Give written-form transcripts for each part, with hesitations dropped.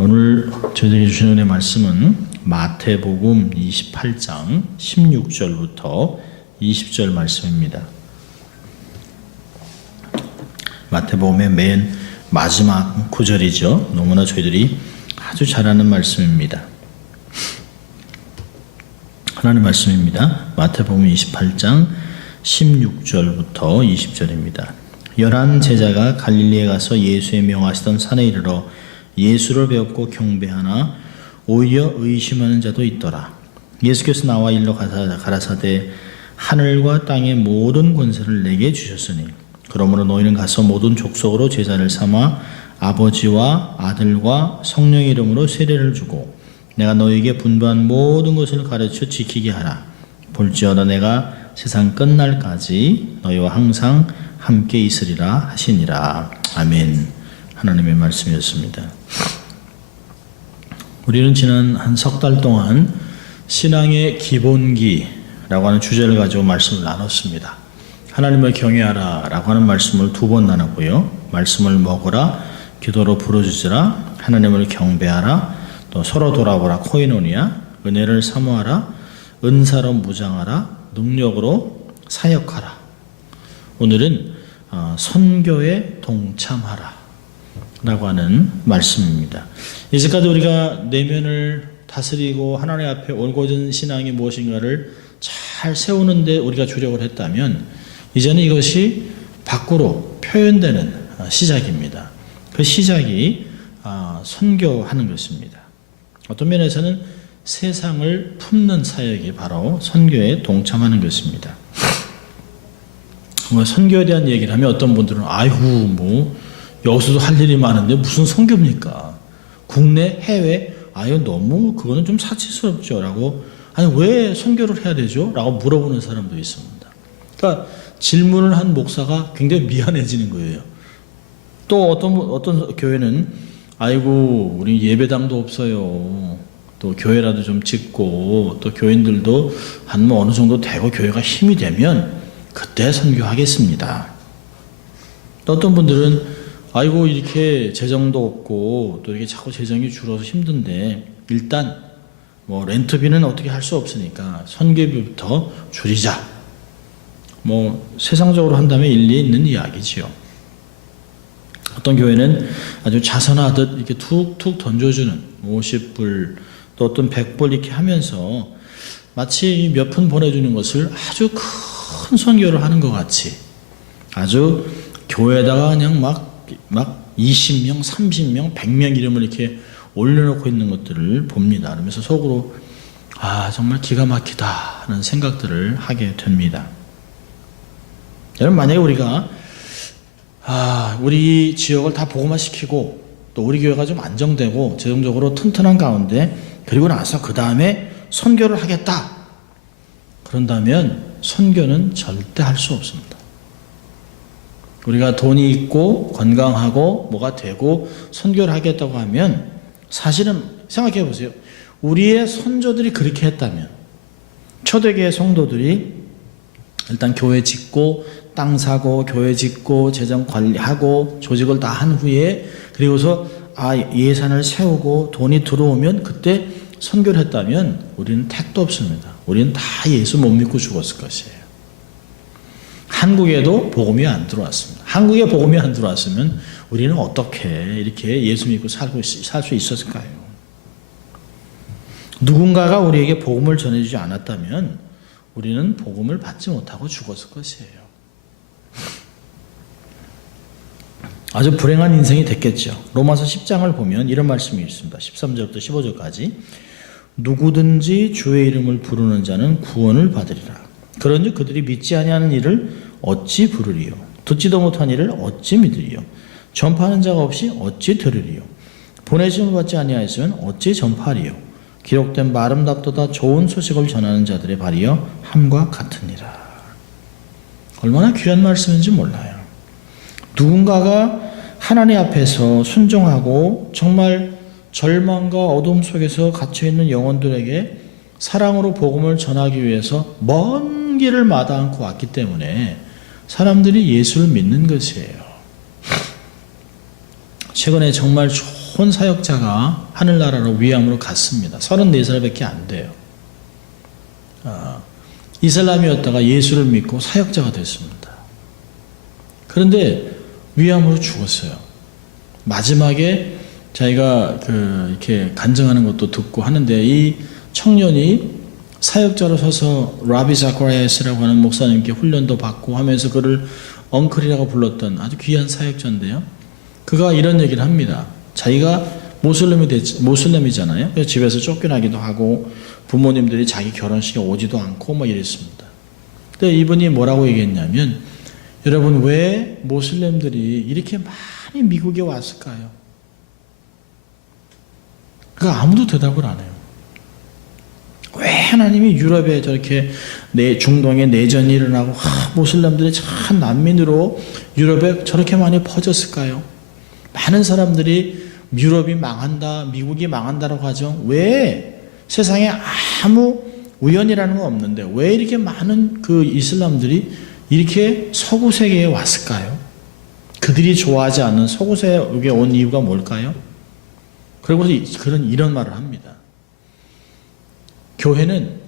오늘 저희에게 주신 은혜 말씀은 마태복음 28장 16절부터 20절 말씀입니다. 마태복음의 맨 마지막 구절이죠. 너무나 저희들이 아주 잘 아는 말씀입니다. 하나님 말씀입니다. 마태복음 28장 16절부터 20절입니다. 11 제자가 갈릴리에 가서 예수의 명하시던 산에 이르러 예수를 배웠고 경배하나 오히려 의심하는 자도 있더라. 예수께서 나와 일러 가라사대 하늘과 땅의 모든 권세를 내게 주셨으니 그러므로 너희는 가서 모든 족속으로 제자를 삼아 아버지와 아들과 성령의 이름으로 세례를 주고 내가 너희에게 분부한 모든 것을 가르쳐 지키게 하라. 볼지어다 내가 세상 끝날까지 너희와 항상 함께 있으리라 하시니라. 아멘. 하나님의 말씀이었습니다. 우리는 지난 한 석 달 동안 신앙의 기본기라고 하는 주제를 가지고 말씀을 나눴습니다. 하나님을 경외하라 라고 하는 말씀을 2번 나눴고요. 말씀을 먹으라, 기도로 부르짖으라, 하나님을 경배하라, 또 서로 돌아보라, 코이노니아, 은혜를 사모하라, 은사로 무장하라, 능력으로 사역하라. 오늘은 선교에 동참하라 라고 하는 말씀입니다. 이제까지 우리가 내면을 다스리고 하나님 앞에 올곧은 신앙이 무엇인가를 잘 세우는데 우리가 주력을 했다면 이제는 이것이 밖으로 표현되는 시작입니다. 그 시작이 선교하는 것입니다. 어떤 면에서는 세상을 품는 사역이 바로 선교에 동참하는 것입니다. 선교에 대한 얘기를 하면 어떤 분들은 아이고 여기서도 할 일이 많은데 무슨 선교입니까? 국내, 해외? 아유 너무 그거는 좀 사치스럽죠 라고 아니 왜 선교를 해야 되죠? 라고 물어보는 사람도 있습니다. 그러니까 질문을 한 목사가 굉장히 미안해지는 거예요. 또 어떤 교회는 아이고 우리 예배당도 없어요. 또 교회라도 좀 짓고 또 교인들도 한 어느 정도 되고 교회가 힘이 되면 그때 선교하겠습니다. 또 어떤 분들은 아이고 이렇게 재정도 없고 또 이렇게 자꾸 재정이 줄어서 힘든데 일단 렌트비는 어떻게 할 수 없으니까 선교비부터 줄이자. 세상적으로 한다면 일리 있는 이야기지요. 어떤 교회는 아주 자선하듯 이렇게 툭툭 던져주는 50불 또 어떤 100불 이렇게 하면서 마치 몇 푼 보내주는 것을 아주 큰 선교를 하는 것 같이 아주 교회에다가 그냥 막 20명, 30명, 100명 이름을 이렇게 올려놓고 있는 것들을 봅니다. 그러면서 속으로 정말 기가 막히다 하는 생각들을 하게 됩니다. 여러분 만약에 우리가 우리 지역을 다 복음화시키고 또 우리 교회가 좀 안정되고 재정적으로 튼튼한 가운데 그리고 나서 그 다음에 선교를 하겠다. 그런다면 선교는 절대 할 수 없습니다. 우리가 돈이 있고 건강하고 뭐가 되고 선교를 하겠다고 하면 사실은 생각해 보세요. 우리의 선조들이 그렇게 했다면 초대교회 성도들이 일단 교회 짓고 땅 사고 교회 짓고 재정 관리하고 조직을 다 한 후에 그리고서 예산을 세우고 돈이 들어오면 그때 선교를 했다면 우리는 택도 없습니다. 우리는 다 예수 못 믿고 죽었을 것이에요. 한국에도 복음이 안 들어왔습니다. 한국에 복음이 안 들어왔으면 우리는 어떻게 이렇게 예수 믿고 살 수 있었을까요? 누군가가 우리에게 복음을 전해주지 않았다면 우리는 복음을 받지 못하고 죽었을 것이에요. 아주 불행한 인생이 됐겠죠. 로마서 10장을 보면 이런 말씀이 있습니다. 13절부터 15절까지 누구든지 주의 이름을 부르는 자는 구원을 받으리라. 그런즉 그들이 믿지 아니하는 일을 어찌 부르리요? 듣지도 못한 일을 어찌 믿으리요? 전파하는 자가 없이 어찌 들으리요? 보내심을 받지 아니하였으면 어찌 전파하리요? 기록된 바 아름답도다 좋은 소식을 전하는 자들의 발이여 함과 같으니라. 얼마나 귀한 말씀인지 몰라요. 누군가가 하나님 앞에서 순종하고 정말 절망과 어둠 속에서 갇혀있는 영혼들에게 사랑으로 복음을 전하기 위해서 먼 길을 마다 않고 왔기 때문에 사람들이 예수를 믿는 것이에요. 최근에 정말 본 사역자가 하늘나라로 위암으로 갔습니다. 34살밖에 안 돼요. 이슬람이었다가 예수를 믿고 사역자가 됐습니다. 그런데 위암으로 죽었어요. 마지막에 자기가 이렇게 간증하는 것도 듣고 하는데 이 청년이 사역자로 서서 라비 자카리아스라고 하는 목사님께 훈련도 받고 하면서 그를 엉클이라고 불렀던 아주 귀한 사역자인데요. 그가 이런 얘기를 합니다. 자기가 모슬렘이잖아요. 그래서 집에서 쫓겨나기도 하고 부모님들이 자기 결혼식에 오지도 않고 뭐 이랬습니다. 근데 이분이 뭐라고 얘기했냐면, 여러분 왜 모슬렘들이 이렇게 많이 미국에 왔을까요? 그 아무도 대답을 안 해요. 왜 하나님이 유럽에 저렇게 중동에 내전이 일어나고 모슬렘들이 참 난민으로 유럽에 저렇게 많이 퍼졌을까요? 많은 사람들이 유럽이 망한다, 미국이 망한다라고 하죠. 왜 세상에 아무 우연이라는 건 없는데 왜 이렇게 많은 그 이슬람들이 이렇게 서구 세계에 왔을까요? 그들이 좋아하지 않는 서구 세계에 온 이유가 뭘까요? 그리고서 이런 말을 합니다. 교회는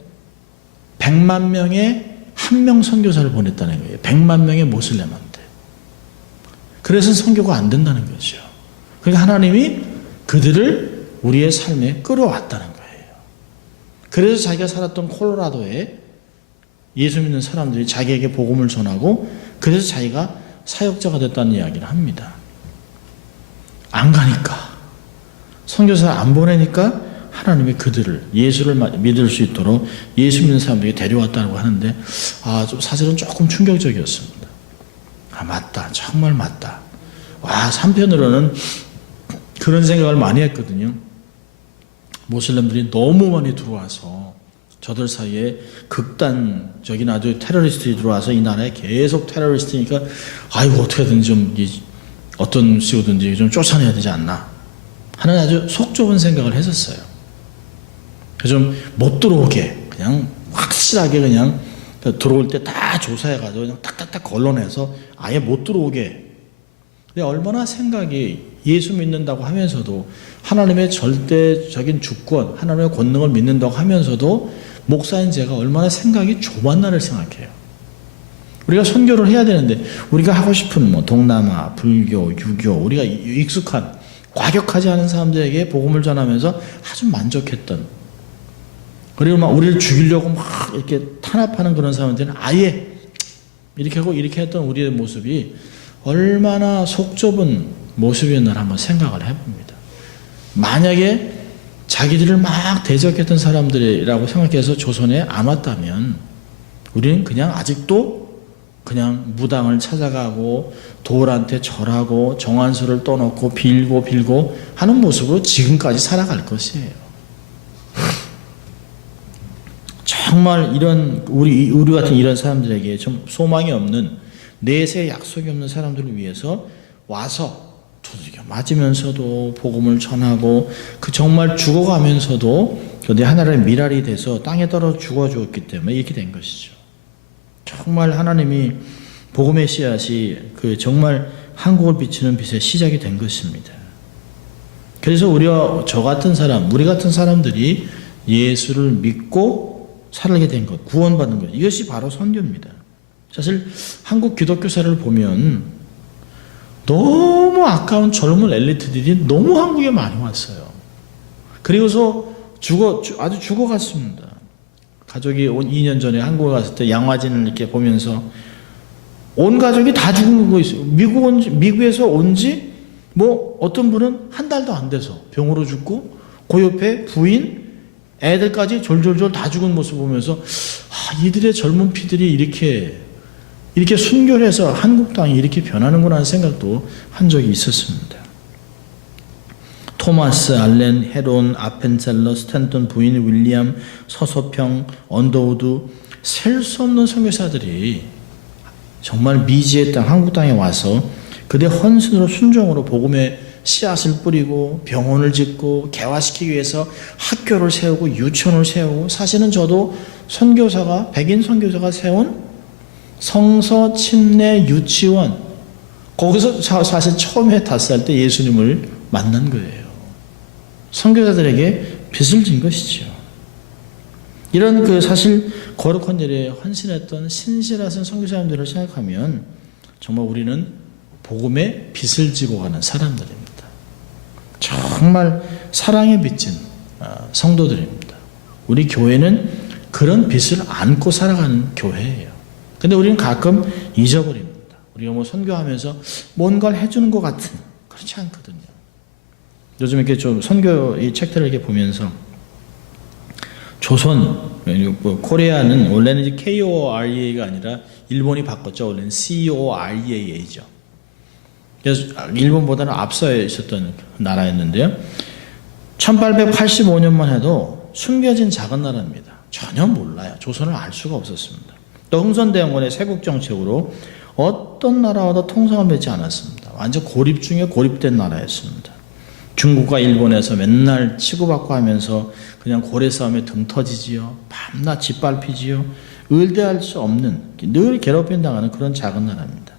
100만 명에 한 명 선교사를 보냈다는 거예요. 100만 명의 모슬렘한테. 그래서 선교가 안 된다는 거죠. 그러니까 하나님이 그들을 우리의 삶에 끌어왔다는 거예요. 그래서 자기가 살았던 콜로라도에 예수 믿는 사람들이 자기에게 복음을 전하고 그래서 자기가 사역자가 됐다는 이야기를 합니다. 안 가니까, 선교사 안 보내니까 하나님이 그들을 예수를 믿을 수 있도록 예수 믿는 사람들에게 데려왔다고 하는데 좀 사실은 조금 충격적이었습니다. 맞다. 정말 맞다. 한편으로는 그런 생각을 많이 했거든요. 모슬렘들이 너무 많이 들어와서 저들 사이에 극단적인 아주 테러리스트들이 들어와서 이 나라에 계속 테러리스트니까 어떻게든 좀 어떤 식으로든지 좀 쫓아내야 되지 않나 하는 아주 속 좁은 생각을 했었어요. 그래서 좀 못 들어오게 그냥 확실하게 그냥 들어올 때 다 조사해가지고 그냥 딱딱딱 걸러내서 아예 못 들어오게. 근데 얼마나 생각이 예수 믿는다고 하면서도 하나님의 절대적인 주권, 하나님의 권능을 믿는다고 하면서도 목사인 제가 얼마나 생각이 좁았나를 생각해요. 우리가 선교를 해야 되는데 우리가 하고 싶은 동남아, 불교, 유교, 우리가 익숙한 과격하지 않은 사람들에게 복음을 전하면서 아주 만족했던, 그리고 막 우리를 죽이려고 막 이렇게 탄압하는 그런 사람들은 아예 이렇게 하고 이렇게 했던 우리의 모습이 얼마나 속 좁은 모습이었나 한번 생각을 해봅니다. 만약에 자기들을 막 대적했던 사람들이라고 생각해서 조선에 안 왔다면 우리는 그냥 아직도 그냥 무당을 찾아가고 돌한테 절하고 정한수를 떠놓고 빌고 하는 모습으로 지금까지 살아갈 것이에요. 정말 이런 우리 같은 이런 사람들에게 좀 소망이 없는, 내세 약속이 없는 사람들을 위해서 와서 두들겨 맞으면서도 복음을 전하고 정말 죽어가면서도 내 하나님의 미랄이 돼서 땅에 떨어져 죽어 주었기 때문에 이렇게 된 것이죠. 정말 하나님이 복음의 씨앗이 정말 한국을 비추는 빛의 시작이 된 것입니다. 그래서 우리 같은 사람들이 예수를 믿고 살게 된 것, 구원받는 것, 이것이 바로 선교입니다. 사실 한국 기독교사를 보면 너무 아까운 젊은 엘리트들이 너무 한국에 많이 왔어요. 그리고서 아주 죽어갔습니다. 가족이 2년 전에 한국에 갔을 때 양화진을 이렇게 보면서 온 가족이 다 죽은 거 있어요. 미국에서 온 지 어떤 분은 한 달도 안 돼서 병으로 죽고 그 옆에 부인, 애들까지 졸졸졸 다 죽은 모습 보면서 이들의 젊은 피들이 이렇게 순결해서 한국 땅이 이렇게 변하는구나 하는 생각도 한 적이 있었습니다. 토마스, 알렌, 헤론, 아펜셀러, 스탠턴, 부인, 윌리엄, 서소평, 언더우드, 셀 수 없는 선교사들이 정말 미지의 땅, 한국 땅에 와서 그들 헌신으로 순종으로 복음의 씨앗을 뿌리고 병원을 짓고 개화시키기 위해서 학교를 세우고 유치원을 세우고, 사실은 저도 백인 선교사가 세운 성서 침례 유치원, 거기서 사실 처음에 5살 때 예수님을 만난 거예요. 선교사들에게 빚을 진 것이죠. 이런 사실 거룩한 일에 헌신했던 신실하신 선교사님들을 생각하면 정말 우리는 복음에 빚을 지고 가는 사람들입니다. 정말 사랑에 빚진 성도들입니다. 우리 교회는 그런 빚을 안고 살아가는 교회예요. 근데 우리는 가끔 잊어버립니다. 우리가 선교하면서 뭔가를 해주는 것 같은, 그렇지 않거든요. 요즘 이렇게 좀 선교 이 책들을 이렇게 보면서 조선, 코리아는 원래는 이제 KOREA가 아니라 일본이 바꿨죠. 원래는 COREA죠. 그래서 일본보다는 앞서 있었던 나라였는데요. 1885년만 해도 숨겨진 작은 나라입니다. 전혀 몰라요. 조선을 알 수가 없었습니다. 또 흥선대원군의 세국 정책으로 어떤 나라와도 통상을 맺지 않았습니다. 완전 고립 중에 고립된 나라였습니다. 중국과 일본에서 맨날 치고받고 하면서 그냥 고래 싸움에 등 터지지요. 밤낮 짓밟히지요. 의대할 수 없는, 늘 괴롭힘 당하는 그런 작은 나라입니다.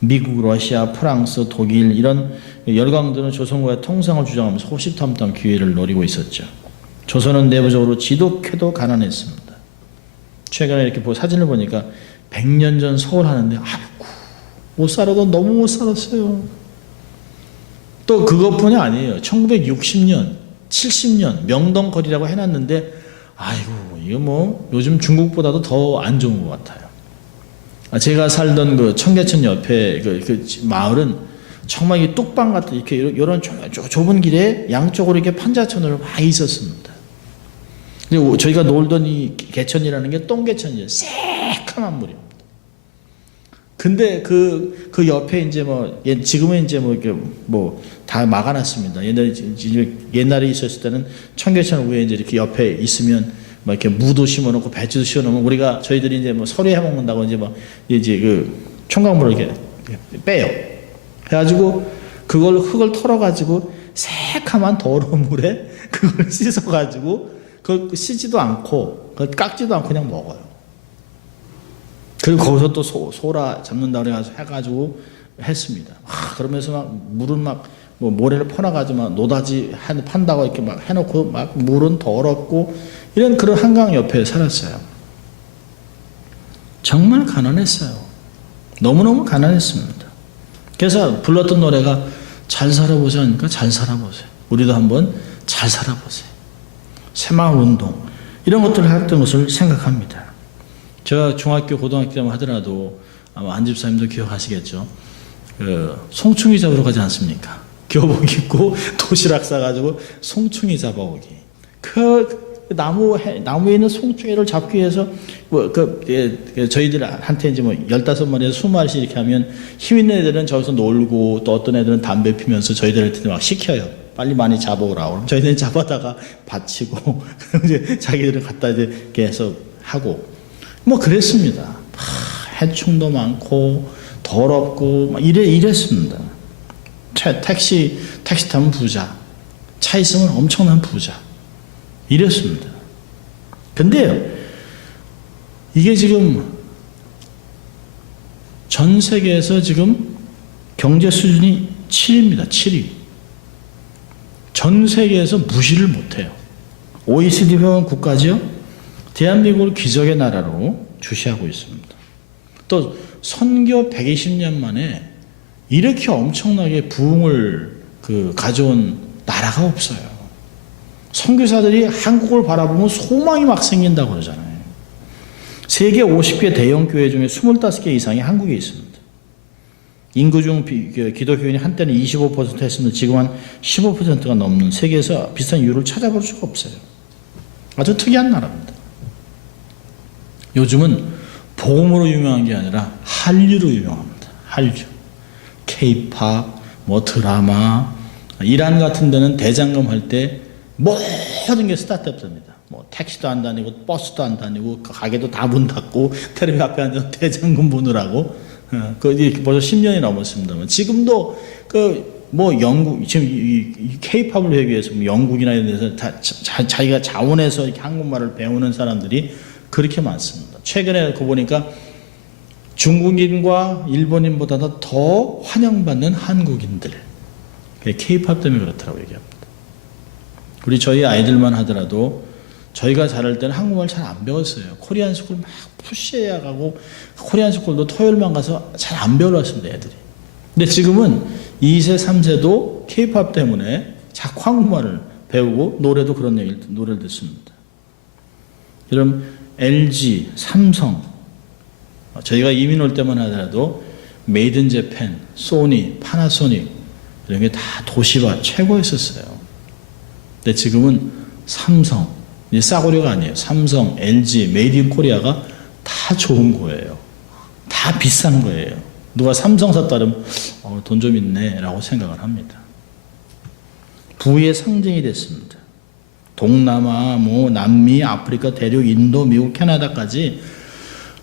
미국, 러시아, 프랑스, 독일 이런 열강들은 조선과의 통상을 주장하면서 호시탐탐 기회를 노리고 있었죠. 조선은 내부적으로 지독해도 가난했습니다. 최근에 이렇게 사진을 보니까 100년 전 서울 하는데 아이고 못 살아도 너무 못 살았어요. 또 그것뿐이 아니에요. 1960년, 70년 명동 거리라고 해놨는데 아이고 이거 요즘 중국보다도 더 안 좋은 것 같아요. 제가 살던 청계천 옆에 그 마을은 정말 이 뚝방 같은 이런 좁은 길에 양쪽으로 이렇게 판자촌으로 막 있었습니다. 그리고 저희가 놀던 이 개천이라는 게 똥개천이에요. 새카만 물입니다. 근데 그 옆에 이제 지금은 이제 이렇게 다 막아놨습니다. 옛날에 있었을 때는 청계천 위에 이제 이렇게 옆에 있으면 이렇게 무도 심어놓고 배추도 심어놓으면 저희들이 이제 서리 해먹는다고 이제 총각물을 이렇게 빼요. 해가지고 그걸 흙을 털어가지고 새카만 더러운 물에 그걸 씻어가지고 그걸 씻지도 않고 그걸 깎지도 않고 그냥 먹어요. 그리고 거기서 또 소라 잡는다 해가지고 했습니다. 그러면서 물은 모래를 퍼놔가지고 노다지 판다고 이렇게 해놓고 물은 더럽고 이런 그런 한강 옆에 살았어요. 정말 가난했어요. 너무너무 가난했습니다. 그래서 불렀던 노래가 잘 살아보세요 하니까 잘 살아보세요. 우리도 한번 잘 살아보세요. 새마을 운동 이런 것들을 했던 것을 생각합니다. 제가 중학교 고등학교 때 하더라도 아마 안 집사님도 기억하시겠죠. 송충이 잡으러 가지 않습니까? 교복 입고 도시락 싸가지고 송충이 잡아오기. 나무에 있는 송충이를 잡기 위해서 저희들한테 이제 15마리에서 20마리씩 이렇게 하면 힘 있는 애들은 저기서 놀고 또 어떤 애들은 담배 피면서 저희들한테 막 시켜요. 빨리 많이 잡아오라고. 그럼 저희들은 잡아다가 바치고 이제 자기들은 갖다 이제 계속 하고 그랬습니다. 해충도 많고 더럽고 이랬습니다. 택시 타면 부자, 차 있으면 엄청난 부자 이랬습니다. 근데요, 이게 지금 전 세계에서 지금 경제 수준이 7위입니다. 7위. 전 세계에서 무시를 못해요. OECD 회원 국가죠. 대한민국을 기적의 나라로 주시하고 있습니다. 또 선교 120년 만에 이렇게 엄청나게 부흥을 가져온 나라가 없어요. 선교사들이 한국을 바라보면 소망이 막 생긴다고 그러잖아요. 세계 50개 대형 교회 중에 25개 이상이 한국에 있습니다. 인구 중 기독교인이 한때는 25% 했으면 지금 한 15%가 넘는 세계에서 비슷한 이유를 찾아볼 수가 없어요. 아주 특이한 나라입니다. 요즘은 복음으로 유명한 게 아니라 한류로 유명합니다. 한류. K-팝, 드라마, 이란 같은 데는 대장금 할 때 모든 게 스타트업입니다. 택시도 안 다니고 버스도 안 다니고 가게도 다 문 닫고 텔레비 앞에 앉아서 대장금 보느라고 벌써 10년이 넘었습니다만 지금도 영국 지금 이 K-팝을 하기 위해서 영국이나 이런 데서 자기가 자원해서 이렇게 한국말을 배우는 사람들이 그렇게 많습니다. 최근에 보니까 중국인과 일본인보다도 더 환영받는 한국인들. K-팝 때문에 그렇다고 얘기합니다. 저희 아이들만 하더라도 저희가 자랄 때는 한국말 잘 안 배웠어요. 코리안 스쿨 막 푸시해야 가고 코리안 스쿨도 토요일만 가서 잘 안 배우러 왔습니다, 애들이. 근데 지금은 2세, 3세도 K-팝 때문에 자꾸 한국말을 배우고 노래도 그런 노래를 듣습니다. 여러분, LG, 삼성, 저희가 이민 올 때만 하더라도 메이드 인 재팬, 소니, 파나소닉 이런 게 다 도시바 최고였었어요. 근데 지금은 삼성, 이제 싸구려가 아니에요. 삼성, LG, 메이드 인 코리아가 다 좋은 거예요. 다 비싼 거예요. 누가 삼성 샀다면 돈 좀 있네 라고 생각을 합니다. 부의 상징이 됐습니다. 동남아, 남미, 아프리카, 대륙, 인도, 미국, 캐나다까지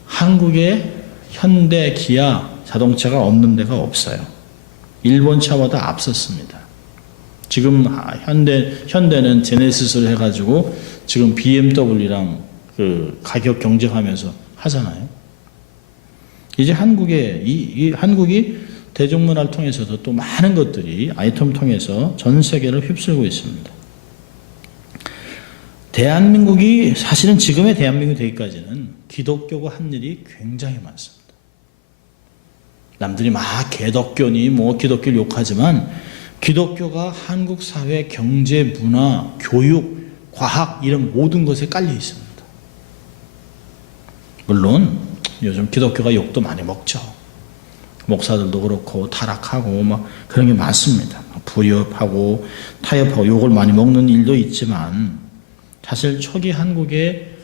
한국의 현대, 기아 자동차가 없는 데가 없어요. 일본 차보다 앞섰습니다. 지금 현대는 제네시스를 해가지고 지금 BMW랑 그 가격 경쟁하면서 하잖아요. 이제 한국이 대중문화를 통해서도 또 많은 것들이 아이템을 통해서 전 세계를 휩쓸고 있습니다. 대한민국이 사실은 지금의 대한민국이 되기까지는 기독교가 한 일이 굉장히 많습니다. 남들이 막 개덕교니 기독교를 욕하지만 기독교가 한국 사회, 경제, 문화, 교육, 과학 이런 모든 것에 깔려 있습니다. 물론 요즘 기독교가 욕도 많이 먹죠. 목사들도 그렇고 타락하고 그런 게 많습니다. 불협하고 타협하고 욕을 많이 먹는 일도 있지만 사실 초기 한국에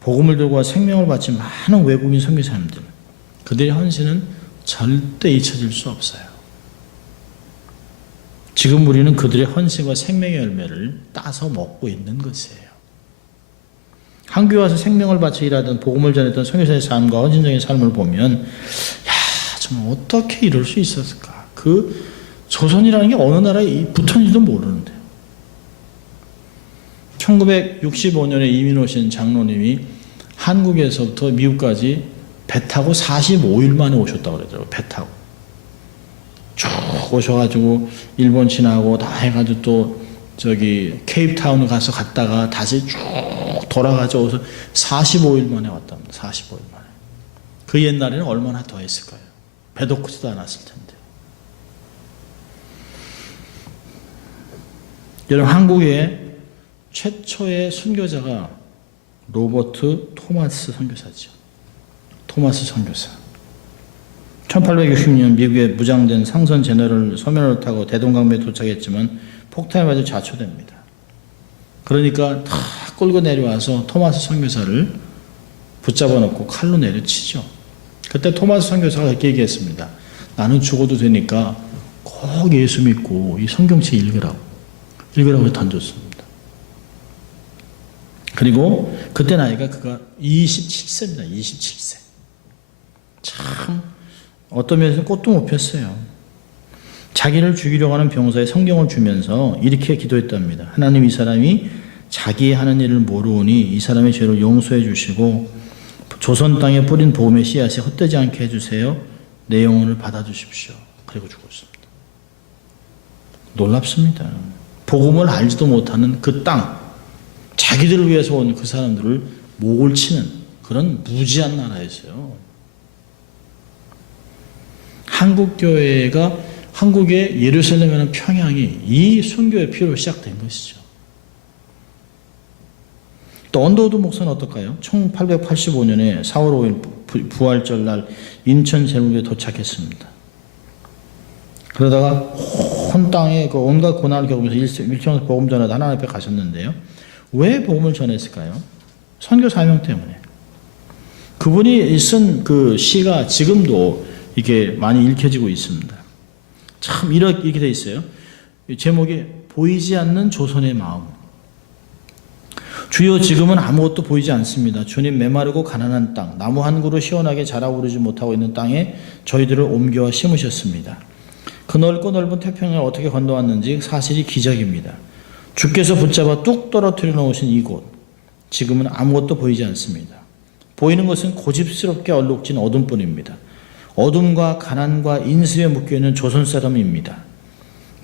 복음을 들고 생명을 바친 많은 외국인 선교사님들, 그들의 헌신은 절대 잊혀질 수 없어요. 지금 우리는 그들의 헌신과 생명의 열매를 따서 먹고 있는 것이에요. 한국에 와서 생명을 바쳐 일하던 복음을 전했던 선교사의 삶과 헌신적인 삶을 보면 정말 어떻게 이럴 수 있었을까? 그 조선이라는 게 어느 나라에 붙었는지도 모르는데요. 1965년에 이민 오신 장로님이 한국에서부터 미국까지 배 타고 45일 만에 오셨다고 그러더라고요. 배 타고. 쭉 오셔가지고 일본 지나고 다 해가지고 또 케이프타운을 가서 갔다가 다시 쭉 돌아가지고 45일 만에 왔답니다. 45일 만에. 그 옛날에는 얼마나 더 했을까요? 배도 크지도 않았을 텐데. 여러분, 한국의 최초의 선교자가 로버트 토마스 선교사죠. 토마스 선교사. 1860년 미국의 무장된 상선 제너럴 소면을 타고 대동강변에 도착했지만 폭탄에 맞아 자초됩니다. 그러니까 다 끌고 내려와서 토마스 선교사를 붙잡아 놓고 칼로 내려치죠. 그때 토마스 선교사가 이렇게 얘기했습니다. 나는 죽어도 되니까 꼭 예수 믿고 이 성경책 읽으라고 던졌습니다. 그리고 그때 나이가 그가 27세입니다. 27세. 참 어떤 면에서 꽃도 못 폈어요. 자기를 죽이려고 하는 병사에 성경을 주면서 이렇게 기도했답니다. 하나님, 이 사람이 자기 하는 일을 모르오니 이 사람의 죄를 용서해 주시고 조선 땅에 뿌린 복음의 씨앗이 헛되지 않게 해주세요. 내 영혼을 받아주십시오. 그리고 죽었습니다. 놀랍습니다. 복음을 알지도 못하는 그 땅, 자기들을 위해서 온 그 사람들을 목을 치는 그런 무지한 나라였어요. 한국교회가 한국의 예루살렘이라는 평양이 이 순교의 피로 시작된 것이죠. 또 언더우드 목사는 어떨까요? 1885년에 4월 5일 부활절 날 인천 제물교에 도착했습니다. 그러다가 온 땅에 그 온갖 고난을 겪으면서 일평생 복음 전하다 하나님 앞에 가셨는데요. 왜 복음을 전했을까요? 선교 사명 때문에. 그분이 쓴 그 시가 지금도 이게 많이 읽혀지고 있습니다. 참 이렇게 돼 있어요. 제목이 보이지 않는 조선의 마음. 주여, 지금은 아무것도 보이지 않습니다. 주님, 메마르고 가난한 땅, 나무 한 그루 시원하게 자라오르지 못하고 있는 땅에 저희들을 옮겨와 심으셨습니다. 그 넓고 넓은 태평양을 어떻게 건너왔는지 사실이 기적입니다. 주께서 붙잡아 뚝 떨어뜨려 놓으신 이곳, 지금은 아무것도 보이지 않습니다. 보이는 것은 고집스럽게 얼룩진 어둠뿐입니다. 어둠과 가난과 인습에 묶여있는 조선 사람입니다.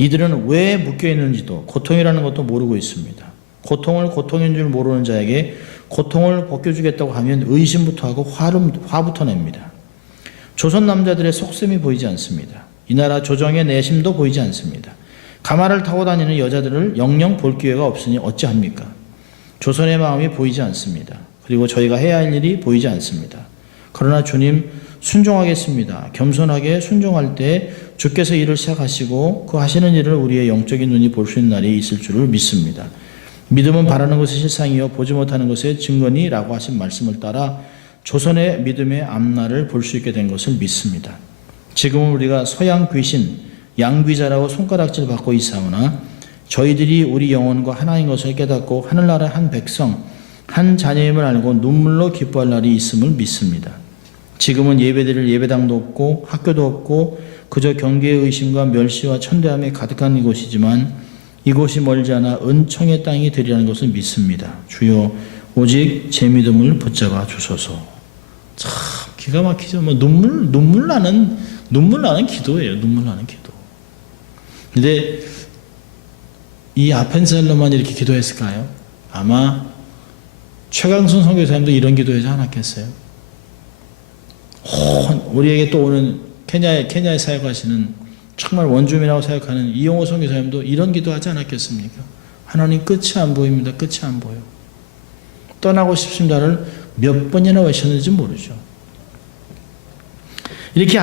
이들은 왜 묶여 있는지도 고통이라는 것도 모르고 있습니다. 고통을 고통인 줄 모르는 자에게 고통을 벗겨주겠다고 하면 의심부터 하고 화부터 냅니다. 조선 남자들의 속셈이 보이지 않습니다. 이 나라 조정의 내심도 보이지 않습니다. 가마를 타고 다니는 여자들을 영영 볼 기회가 없으니 어찌합니까? 조선의 마음이 보이지 않습니다. 그리고 저희가 해야 할 일이 보이지 않습니다. 그러나 주님 순종하겠습니다. 겸손하게 순종할 때 주께서 일을 시작하시고 그 하시는 일을 우리의 영적인 눈이 볼 수 있는 날이 있을 줄을 믿습니다. 믿음은 바라는 것의 실상이요 보지 못하는 것의 증거니라고 하신 말씀을 따라 조선의 믿음의 앞날을 볼 수 있게 된 것을 믿습니다. 지금은 우리가 서양 귀신, 양귀자라고 손가락질 받고 있사오나 저희들이 우리 영혼과 하나인 것을 깨닫고 하늘나라의 한 백성, 한 자녀임을 알고 눈물로 기뻐할 날이 있음을 믿습니다. 지금은 예배드릴 예배당도 없고 학교도 없고 그저 경계의 의심과 멸시와 천대함에 가득한 이곳이지만 이곳이 멀지 않아 은총의 땅이 되리라는 것을 믿습니다. 주여 오직 제 믿음을 붙잡아 주소서. 참 기가 막히죠. 뭐 눈물 나는 기도예요. 눈물 나는 기도. 근데 이 아펜셀러만 이렇게 기도했을까요? 아마 최강순 선교사님도 이런 기도하지 않았겠어요? 우리에게 또 오는 케냐에 사역하시는 정말 원주민이라고 생각하는 이용호 선교사님도 이런 기도하지 않았겠습니까? 하나님 끝이 안 보입니다. 끝이 안 보여. 떠나고 싶습니다를 몇 번이나 외쳤는지 모르죠. 이렇게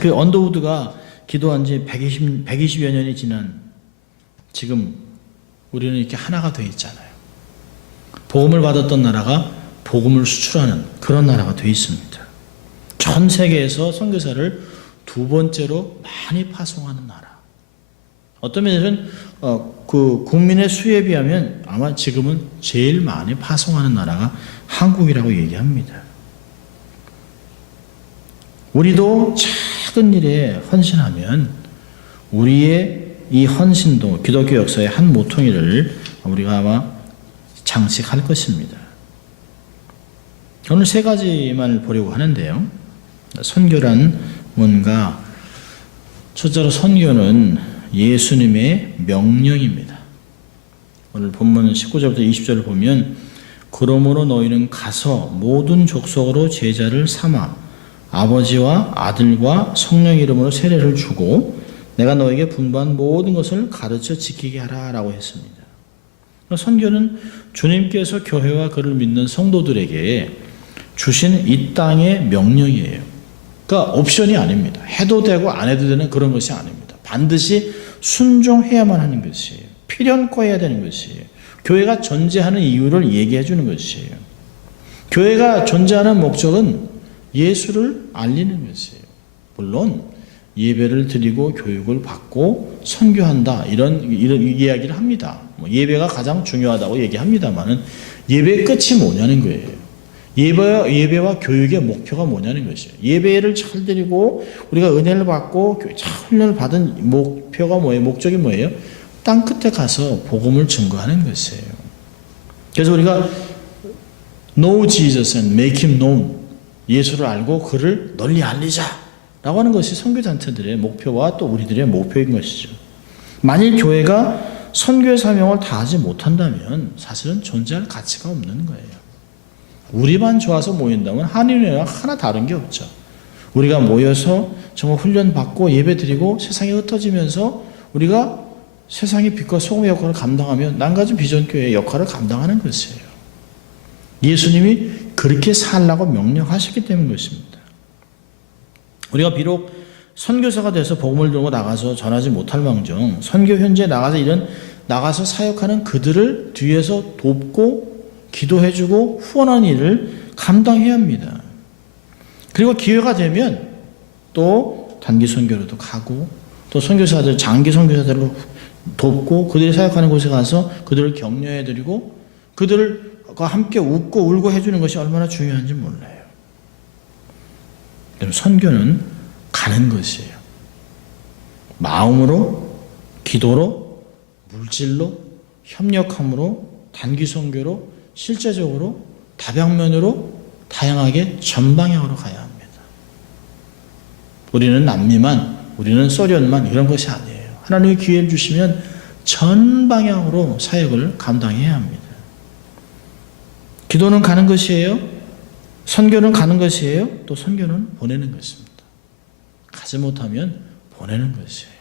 그 언더우드가 기도한 지 120여 년이 지난 지금 우리는 이렇게 하나가 되어 있잖아요. 복음을 받았던 나라가 복음을 수출하는 그런 나라가 되어 있습니다. 전 세계에서 선교사를 두 번째로 많이 파송하는 나라. 어떤 면에서는 그 국민의 수에 비하면 아마 지금은 제일 많이 파송하는 나라가 한국이라고 얘기합니다. 우리도 작은 일에 헌신하면 우리의 이 헌신도 기독교 역사의 한 모퉁이를 우리가 아마 장식할 것입니다. 오늘 세 가지만 보려고 하는데요. 선교란 뭔가 첫째로 선교는 예수님의 명령입니다. 오늘 본문 19절부터 20절을 보면 그러므로 너희는 가서 모든 족속으로 제자를 삼아 아버지와 아들과 성령 이름으로 세례를 주고 내가 너에게 분부한 모든 것을 가르쳐 지키게 하라 라고 했습니다. 선교는 주님께서 교회와 그를 믿는 성도들에게 주신 이 땅의 명령이에요. 그러니까 옵션이 아닙니다. 해도 되고 안 해도 되는 그런 것이 아닙니다. 반드시 순종해야만 하는 것이에요. 필연코 해야 되는 것이에요. 교회가 존재하는 이유를 얘기해 주는 것이에요. 교회가 존재하는 목적은 예수를 알리는 것이에요. 물론 예배를 드리고 교육을 받고 선교한다 이런 이야기를 합니다. 예배가 가장 중요하다고 얘기합니다만은 예배의 끝이 뭐냐는 거예요. 예배와 교육의 목표가 뭐냐는 것이에요. 예배를 잘 드리고 우리가 은혜를 받고 잘 훈련을 받은 목표가 뭐예요? 목적이 뭐예요? 땅 끝에 가서 복음을 증거하는 것이에요. 그래서 우리가 know Jesus and make him known, 예수를 알고 그를 널리 알리자라고 하는 것이 선교단체들의 목표와 또 우리들의 목표인 것이죠. 만일 교회가 선교의 사명을 다하지 못한다면 사실은 존재할 가치가 없는 거예요. 우리만 좋아서 모인다면 한인회와 하나 다른 게 없죠. 우리가 모여서 정말 훈련받고 예배드리고 세상에 흩어지면서 우리가 세상의 빛과 소금의 역할을 감당하며 남가진 비전교회의 역할을 감당하는 것이에요. 예수님이 그렇게 살라고 명령하셨기 때문인 것입니다. 우리가 비록 선교사가 돼서 복음을 들고 나가서 전하지 못할 망정 선교 현지에 나가서 사역하는 그들을 뒤에서 돕고 기도해주고 후원하는 일을 감당해야 합니다. 그리고 기회가 되면 또 단기 선교로도 가고 또 선교사들 장기 선교사들로 돕고 그들이 사역하는 곳에 가서 그들을 격려해드리고 그들과 함께 웃고 울고 해주는 것이 얼마나 중요한지 몰라요. 선교는 가는 것이에요. 마음으로, 기도로, 물질로, 협력함으로, 단기 선교로, 실제적으로, 다방면으로, 다양하게 전방향으로 가야 합니다. 우리는 남미만, 우리는 소련만 이런 것이 아니에요. 하나님이 기회를 주시면 전 방향으로 사역을 감당해야 합니다. 기도는 가는 것이에요. 선교는 가는 것이에요. 또 선교는 보내는 것입니다. 가지 못하면 보내는 것이에요.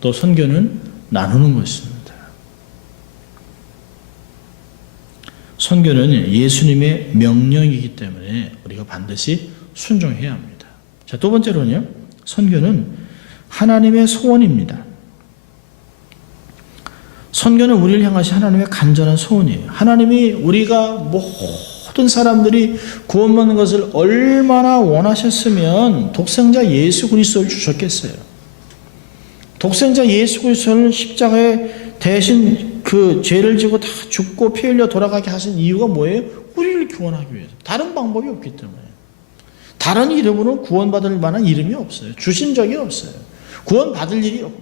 또 선교는 나누는 것입니다. 선교는 예수님의 명령이기 때문에 우리가 반드시 순종해야 합니다. 자, 두 번째로는요. 선교는 하나님의 소원입니다. 선교는 우리를 향하신 하나님의 간절한 소원이에요. 하나님이 우리가 모든 사람들이 구원받는 것을 얼마나 원하셨으면 독생자 예수 그리스도를 주셨겠어요. 독생자 예수 그리스도를 십자가에 대신 그 죄를 지고 다 죽고 피 흘려 돌아가게 하신 이유가 뭐예요? 우리를 구원하기 위해서. 다른 방법이 없기 때문에. 다른 이름으로 구원받을 만한 이름이 없어요. 주신 적이 없어요.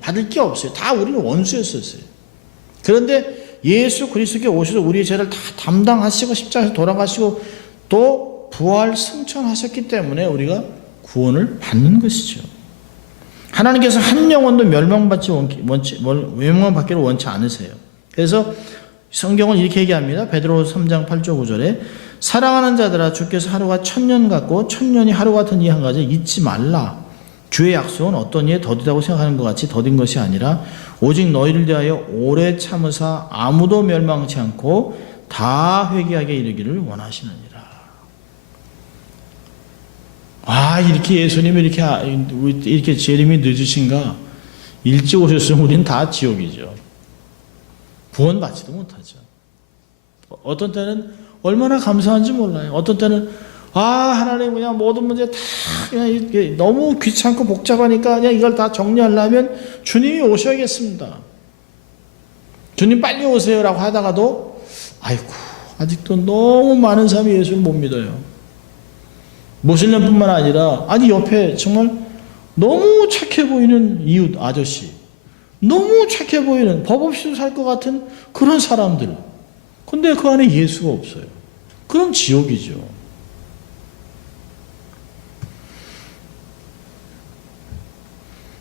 받을 게 없어요. 다 우리는 원수였었어요. 그런데 예수 그리스도께 오셔서 우리의 죄를 다 담당하시고 십자가에서 돌아가시고 또 부활 승천하셨기 때문에 우리가 구원을 받는 것이죠. 하나님께서 한 영혼도 멸망받기를 원치 않으세요. 그래서 성경은 이렇게 얘기합니다. 베드로후서 3장 8절 9절에 사랑하는 자들아 주께서 하루가 1000년 같고 1000년이 하루 같은 이 한 가지 잊지 말라. 주의 약속은 어떤 이에 더디다고 생각하는 것 같이 더딘 것이 아니라 오직 너희를 대하여 오래 참으사 아무도 멸망치 않고 다 회개하게 이르기를 원하시느니라. 이렇게 예수님이 이렇게 재림이 늦으신가? 일찍 오셨으면 우리는 다 지옥이죠. 구원받지도 못하죠. 어떤 때는 얼마나 감사한지 몰라요. 어떤 때는 하나님 그냥 모든 문제 다 그냥 이렇게 너무 귀찮고 복잡하니까 그냥 이걸 다 정리하려면 주님이 오셔야겠습니다. 주님 빨리 오세요라고 하다가도 아직도 너무 많은 사람이 예수를 못 믿어요. 모슬렘뿐만 아니라 옆에 정말 너무 착해 보이는 이웃 아저씨, 너무 착해 보이는 법 없이도 살 것 같은 그런 사람들. 근데 그 안에 예수가 없어요. 그럼 지옥이죠.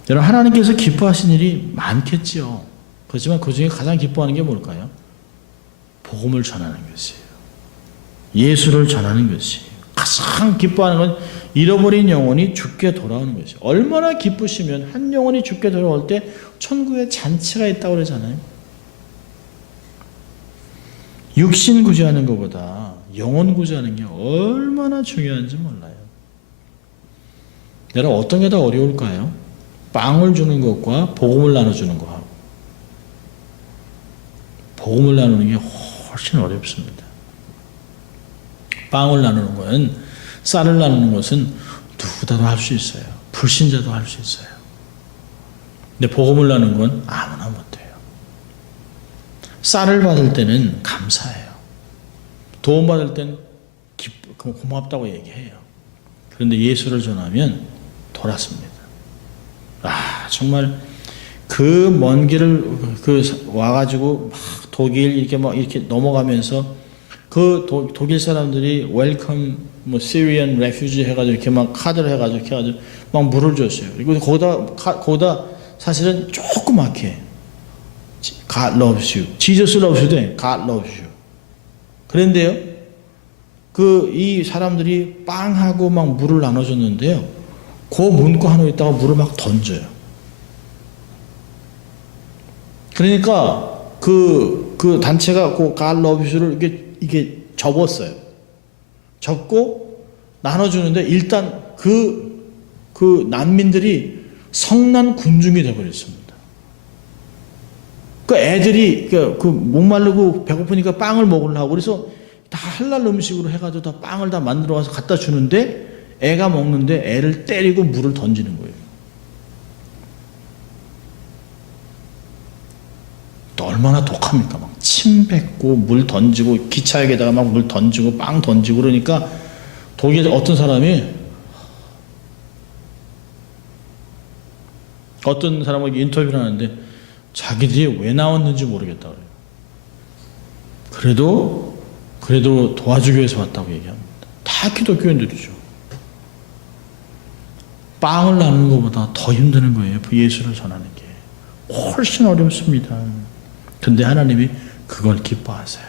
여러분, 하나님께서 기뻐하신 일이 많겠지요. 그렇지만 그 중에 가장 기뻐하는 게 뭘까요? 복음을 전하는 것이에요. 예수를 전하는 것이에요. 가장 기뻐하는 건 잃어버린 영혼이 주께 돌아오는 것이에요. 얼마나 기쁘시면 한 영혼이 주께 돌아올 때 천국에 잔치가 있다고 그러잖아요. 육신 구제하는 것보다 영혼 구제하는 게 얼마나 중요한지 몰라요. 여러분, 어떤 게 더 어려울까요? 빵을 주는 것과 복음을 나눠주는 거하고. 복음을 나누는 게 훨씬 어렵습니다. 빵을 나누는 것은, 쌀을 나누는 것은 누구라도 할 수 있어요. 불신자도 할 수 있어요. 근데 복음을 나누는 건 아무나 못해요. 쌀을 받을 때는 감사해요. 도움 받을 땐 고맙다고 얘기해요. 그런데 예수를 전하면 돌았습니다. 정말 그 먼 길을 와가지고 막 독일 이렇게 넘어가면서 그 독일 사람들이 웰컴 시리안 레퓨지 해가지고 이렇게 막 카드를 해가지고 막 물을 줬어요. 그리고 거기다 사실은 조그맣게 God loves you, Jesus loves you 돼. God loves you. 그런데요, 이 사람들이 빵하고 막 물을 나눠줬는데요, 그 문구 하나 있다가 물을 막 던져요. 그러니까 그 단체가 그 God loves you를 이게 접었어요. 접고 나눠주는데 일단 그 난민들이 성난 군중이 되어버렸습니다. 그 애들이 목마르고 배고프니까 빵을 먹으려고 그래서 다 할랄 음식으로 해가지고 다 빵을 다 만들어 와서 갖다 주는데 애가 먹는데 애를 때리고 물을 던지는 거예요. 또 얼마나 독합니까? 막 침 뱉고 물 던지고 기차역에다가 막 물 던지고 빵 던지고 그러니까 독일 어떤 사람이 어떤 사람에게 인터뷰를 하는데 자기들이 왜 나왔는지 모르겠다 그래요. 그래도 도와주기 위해서 왔다고 얘기합니다. 다 기독교인들이죠. 빵을 나누는 것보다 더 힘드는 거예요. 예수를 전하는 게. 훨씬 어렵습니다. 근데 하나님이 그걸 기뻐하세요.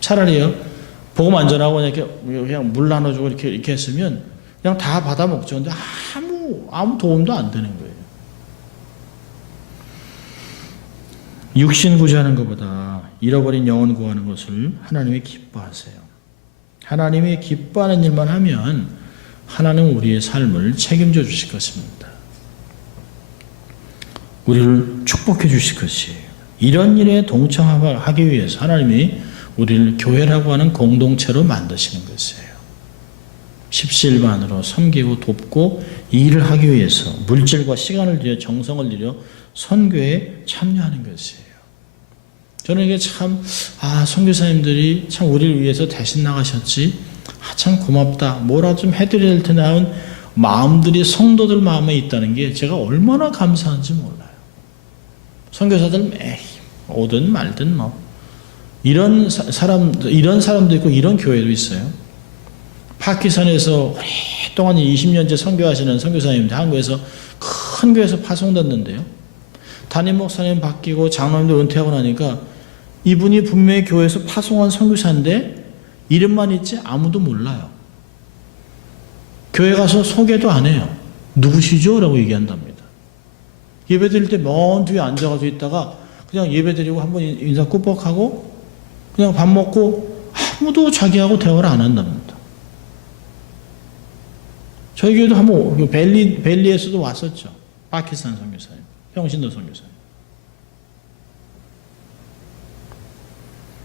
차라리요, 복음 안 전하고 그냥 물 나눠주고 이렇게 했으면 그냥 다 받아 먹죠. 근데 아무 도움도 안 되는 거예요. 육신 구제하는 것보다 잃어버린 영혼 구하는 것을 하나님이 기뻐하세요. 하나님이 기뻐하는 일만 하면 하나님은 우리의 삶을 책임져 주실 것입니다. 우리를 축복해 주실 것이에요. 이런 일에 동참하기 위해서 하나님이 우리를 교회라고 하는 공동체로 만드시는 것이에요. 십시일반으로 섬기고 돕고 이 일을 하기 위해서 물질과 시간을 들여 정성을 들여 선교에 참여하는 것이에요. 저는 이게 선교사님들이 참 우리를 위해서 대신 나가셨지. 참 고맙다. 뭐라 좀 해드려야 될 텐데 하는 마음들이 성도들 마음에 있다는 게 제가 얼마나 감사한지 몰라요. 선교사들 오든 말든 이런 사람도 있고 이런 교회도 있어요. 파키스탄에서 오랫동안 20년째 선교하시는 선교사님들 한국에서 큰 교회에서 파송됐는데요. 담임 목사님 바뀌고 장로님도 은퇴하고 나니까 이분이 분명히 교회에서 파송한 선교사인데 이름만 있지 아무도 몰라요. 교회 가서 소개도 안 해요. 누구시죠? 라고 얘기한답니다. 예배 드릴 때 먼 뒤에 앉아가지고 있다가 그냥 예배 드리고 한번 인사 꾸벅하고 그냥 밥 먹고 아무도 자기하고 대화를 안 한답니다. 저희 교회도 한번 벨리에서도 왔었죠. 파키스탄 선교사님, 평신도 선교사님.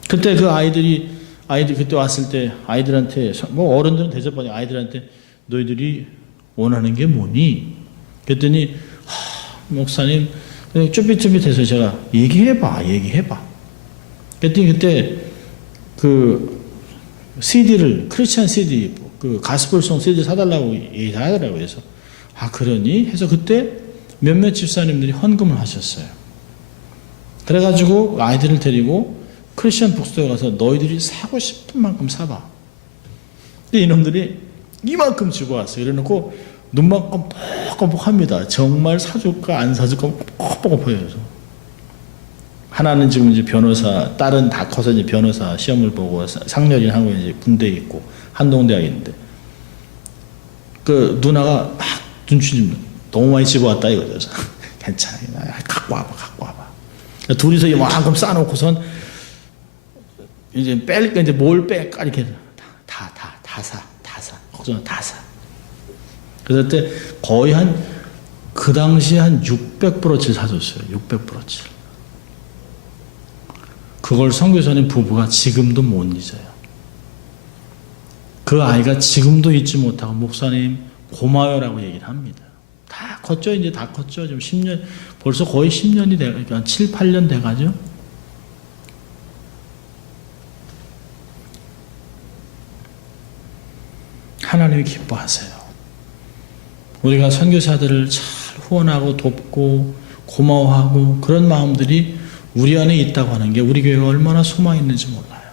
그때 그 아이들 그때 왔을 때 아이들한테 어른들은 대접받니 아이들한테 너희들이 원하는 게 뭐니? 그랬더니 목사님 쭈삣쭈삣해서 제가 얘기해봐. 그랬더니 그때 그 CD를 크리스찬 CD 그 가스펠송 CD 사달라고 얘기하더라고요. 그래서 그러니 해서 그때 몇몇 집사님들이 헌금을 하셨어요. 그래가지고 아이들을 데리고 크리스천 북스토어에 가서 너희들이 사고 싶은 만큼 사봐. 근데 이놈들이 이만큼 주고 왔어요. 이래놓고 눈만 껌뻑껌뻑합니다. 정말 사줄까 안 사줄까 껌뻑껌뻑해요. 하나는 지금 이제 변호사, 딸은 다 커서 이제 변호사 시험을 보고 상렬인 한국에 이제 군대에 있고 한동대학에 있는데 그 누나가 막 눈치 좀 너무 많이 집어왔다 이거죠. 괜찮아, 갖고 와봐. 둘이서 이만큼 싸놓고선 이제 뺄까 이제 뭘 뺄까 이렇게 다 사. 걱정 다 사. 그래서 그때 거의 그 당시에 한 600브로치를 사줬어요. 600브로치. 그걸 선교사님 부부가 지금도 못 잊어요. 그 아이가 지금도 잊지 못하고 목사님 고마워요라고 얘기를 합니다. 다 컸죠. 이제 다 컸죠. 지금 10년 벌써 거의 10년이 돼가니까 한 7, 8년 돼가죠. 하나님이 기뻐하세요. 우리가 선교사들을 잘 후원하고 돕고 고마워하고 그런 마음들이 우리 안에 있다고 하는 게 우리 교회가 얼마나 소망이 있는지 몰라요.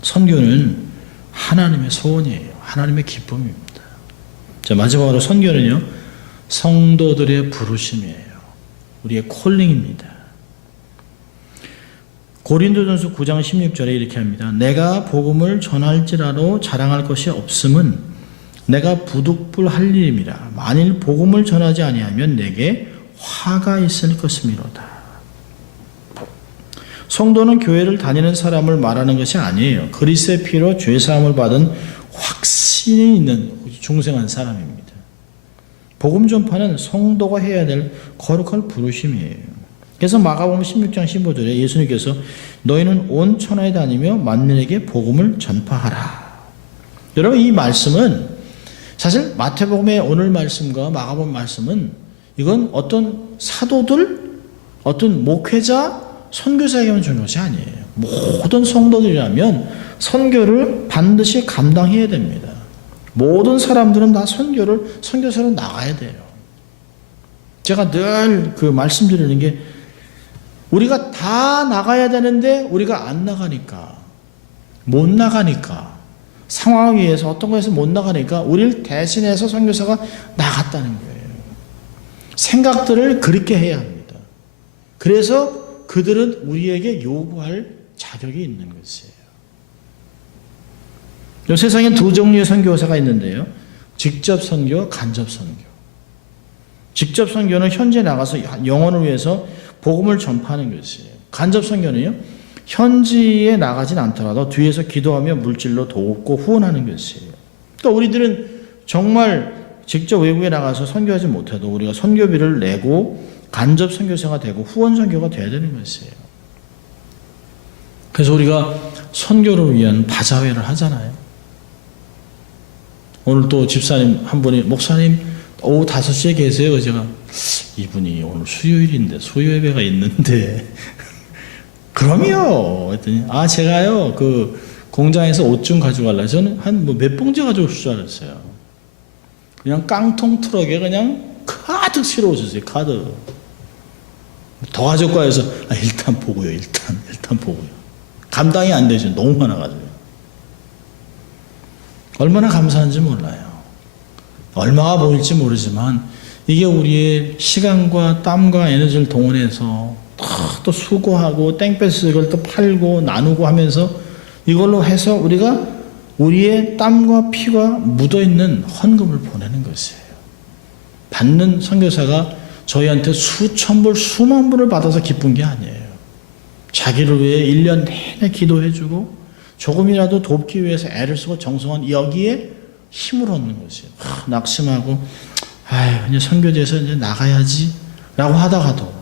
선교는 하나님의 소원이에요. 하나님의 기쁨입니다. 자, 마지막으로 선교는요, 성도들의 부르심이에요. 우리의 콜링입니다. 고린도전서 9장 16절에 이렇게 합니다. 내가 복음을 전할지라도 자랑할 것이 없음은 내가 부득불할 일임이라. 만일 복음을 전하지 아니하면 내게 화가 있을 것이미로다. 성도는 교회를 다니는 사람을 말하는 것이 아니에요. 그리스도의 피로 죄사함을 받은 확신이 있는 중생한 사람입니다. 복음 전파는 성도가 해야 될 거룩한 부르심이에요. 그래서 마가복음 16장 15절에 예수님께서 너희는 온 천하에 다니며 만민에게 복음을 전파하라. 여러분, 이 말씀은 사실 마태복음의 오늘 말씀과 마가복음 말씀은 이건 어떤 사도들, 어떤 목회자, 선교사에게만 주는 것이 아니에요. 모든 성도들이라면 선교를 반드시 감당해야 됩니다. 모든 사람들은 다 선교사로 나가야 돼요. 제가 늘 그 말씀드리는 게 우리가 다 나가야 되는데 우리가 안 나가니까, 못 나가니까, 상황에 의해서 어떤 것에서 못 나가니까 우리를 대신해서 선교사가 나갔다는 거예요. 생각들을 그렇게 해야 합니다. 그래서 그들은 우리에게 요구할 자격이 있는 것이에요. 이 세상에 두 종류의 선교사가 있는데요. 직접 선교, 간접 선교. 직접 선교는 현재 나가서 영혼을 위해서 복음을 전파하는 것이에요. 간접 선교는요, 현지에 나가진 않더라도 뒤에서 기도하며 물질로 돕고 후원하는 것이에요. 그러니까 우리들은 정말 직접 외국에 나가서 선교하지 못해도 우리가 선교비를 내고 간접 선교사가 되고 후원 선교가 돼야 되는 것이에요. 그래서 우리가 선교를 위한 바자회를 하잖아요. 오늘 또 집사님 한 분이 목사님 오후 5시에 계세요. 제가 이분이 오늘 수요일인데 수요 예배가 있는데 그럼요. 했더니 제가요 그 공장에서 옷 좀 가져갈라. 저는 한 뭐 몇 봉지 가져올 줄 알았어요. 그냥 깡통 트럭에 그냥 가득 실어 오셨어요. 가득. 더 가져올까 해서 일단 보고요. 일단 보고요. 감당이 안 되죠. 너무 많아가지고. 얼마나 감사한지 몰라요. 얼마가 보일지 모르지만 이게 우리의 시간과 땀과 에너지를 동원해서 또 수고하고 땡볕에서 이걸 또 팔고 나누고 하면서 이걸로 해서 우리가 우리의 땀과 피가 묻어있는 헌금을 보내는 것이에요. 받는 선교사가 저희한테 수천 불, 수만 불을 받아서 기쁜 게 아니에요. 자기를 위해 1년 내내 기도해주고 조금이라도 돕기 위해서 애를 쓰고 정성한 여기에 힘을 얻는 것이에요. 낙심하고 이제 선교지에서 이제 나가야지 라고 하다가도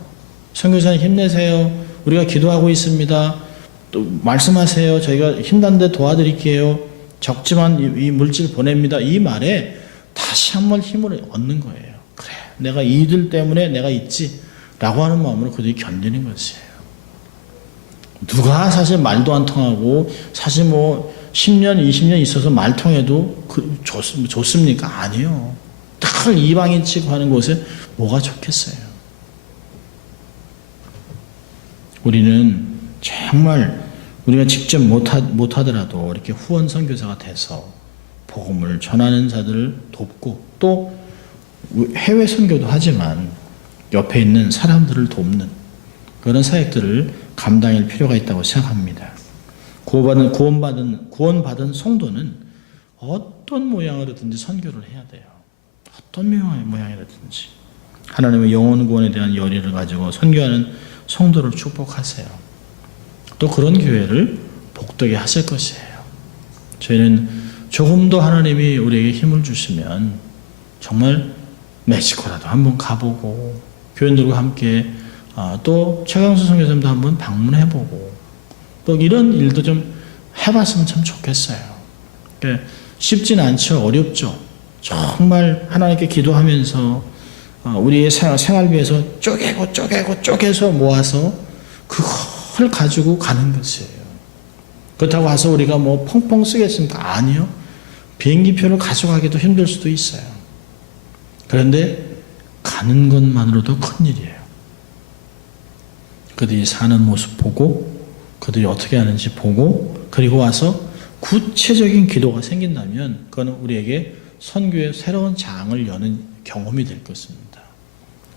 선교사님 힘내세요. 우리가 기도하고 있습니다. 또 말씀하세요. 저희가 힘든데 도와드릴게요. 적지만 이 물질 보냅니다. 이 말에 다시 한번 힘을 얻는 거예요. 그래, 내가 이들 때문에 내가 있지 라고 하는 마음으로 그들이 견디는 것이에요. 누가 사실 말도 안 통하고 사실 뭐 10년 20년 있어서 말 통해도 좋습니까? 아니요. 늘 이방인 치고 하는 곳에 뭐가 좋겠어요. 우리는 정말 우리가 직접 못하더라도 이렇게 후원 선교사가 돼서 복음을 전하는 자들을 돕고 또 해외 선교도 하지만 옆에 있는 사람들을 돕는 그런 사역들을 감당할 필요가 있다고 생각합니다. 구원받은 성도는 어떤 모양으로든지 선교를 해야 돼요. 어떤 모양이라든지 하나님의 영혼 구원에 대한 열의를 가지고 선교하는 성도를 축복하세요. 또 그런 교회를 복되게 하실 것이에요. 저희는 조금 더 하나님이 우리에게 힘을 주시면 정말 멕시코라도 한번 가보고 교인들과 함께 또 최강수 선교사님도 한번 방문해보고 또 이런 일도 좀 해봤으면 참 좋겠어요. 쉽진 않죠. 어렵죠. 정말 하나님께 기도하면서 우리의 생활비에서 쪼개서 모아서 그걸 가지고 가는 것이에요. 그렇다고 해서 우리가 뭐 펑펑 쓰겠습니까? 아니요. 비행기표를 가져가기도 힘들 수도 있어요. 그런데 가는 것만으로도 큰일이에요. 그들이 사는 모습 보고 그들이 어떻게 하는지 보고 그리고 와서 구체적인 기도가 생긴다면 그거는 우리에게 선교의 새로운 장을 여는 경험이 될 것입니다.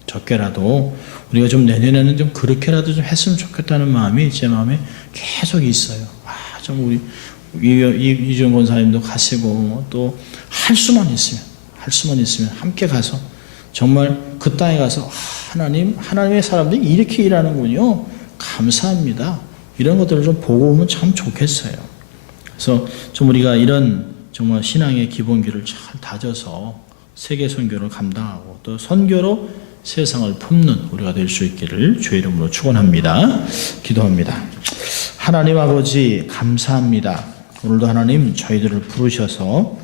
적게라도 우리가 좀 내년에는 좀 그렇게라도 좀 했으면 좋겠다는 마음이 제 마음에 계속 있어요. 좀 우리 이주영 권사님도 가시고 또 할 수만 있으면 함께 가서 정말 그 땅에 가서 하나님의 사람들이 이렇게 일하는군요. 감사합니다. 이런 것들을 좀 보고 오면 참 좋겠어요. 그래서 좀 우리가 이런 정말 신앙의 기본기를 잘 다져서 세계 선교를 감당하고 또 선교로 세상을 품는 우리가 될 수 있기를 주의 이름으로 축원합니다. 기도합니다. 하나님 아버지 감사합니다. 오늘도 하나님 저희들을 부르셔서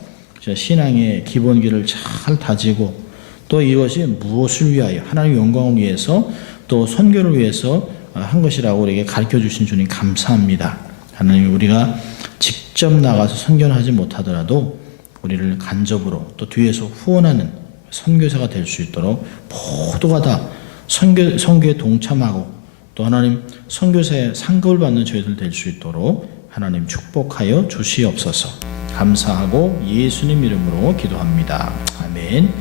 신앙의 기본기를 잘 다지고 또 이것이 무엇을 위하여 하나님의 영광을 위해서 또 선교를 위해서 한 것이라고 우리에게 가르쳐 주신 주님 감사합니다. 하나님 우리가 직접 나가서 선교를 하지 못하더라도 우리를 간접으로 또 뒤에서 후원하는 선교사가 될 수 있도록 모두가 다 선교에 동참하고 또 하나님 선교사의 상급을 받는 저희들 될 수 있도록 하나님 축복하여 주시옵소서. 감사하고 예수님 이름으로 기도합니다. 아멘.